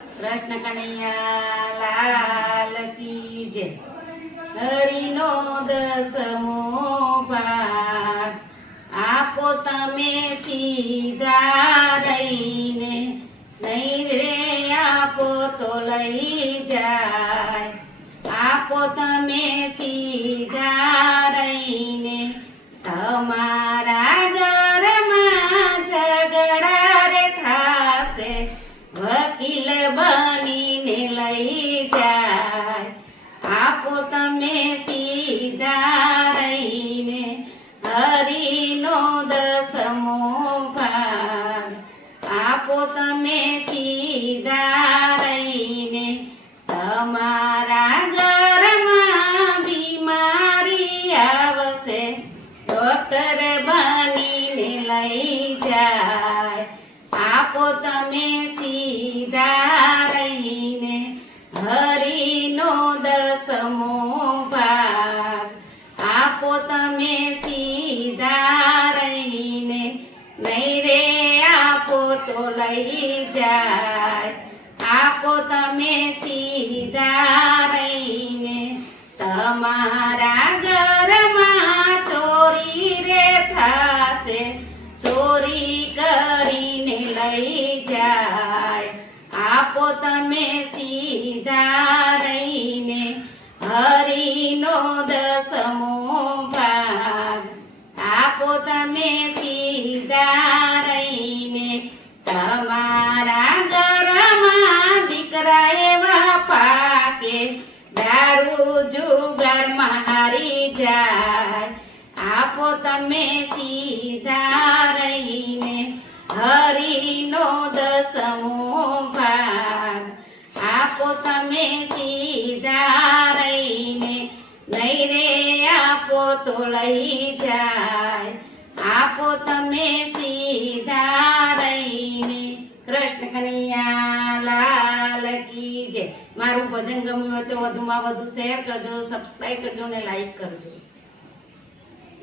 કૃષ્ણ કનૈયા લાલ કી જય। હરિનો દસમો ભાગ આપો તમે સીધા રહીને, નહીં રે આપો તો લઈ જાય। આપો તમે સીધા રહીને, તમારા ઘરમાં ઝઘડા રે થાશે, વકીલ બનીને લઈ જાય। આપો તમે સીધા રહીને, હરિનો દસમો ભાગ આપો તમે સીધા રહીને, તમારા ઘરમાં બીમારી આવશે, ડોક્ટર બનીને લઈ જાય। આપો તમે સીધા રહીને, હરિનો દસમો ભાગ આપો તમે સીધા રહીને, નહીં રે આપો તો લઈ જાય। આપો તમે સીધા રહીને, તમારા ઘરમાં ચોરી રે થાશે, ચોરી કરીને લઈ જાય। આપો તમે સીધા રહીને, હરિનો દસમો ભાગ આપો તમે સીધા રહીને, તમારા ઘરમાં દીકરા એવા પાકે, દારૂ જુગારમાં હારી જાય। આપો તમે સીધા રહીને, હરિનો દસમો ભાગ આપો તમે સીધા રહીને, નહીં રે આપો તો લઈ જાય। આપો તમે સીધા રહીને। કૃષ્ણ કનૈયા લાલ કી જય। મારું ભજન ગમ્યું હોય તો વધુમાં વધુ શેર કરજો, સબસ્ક્રાઈબ કરજો અને લાઈક કરજો।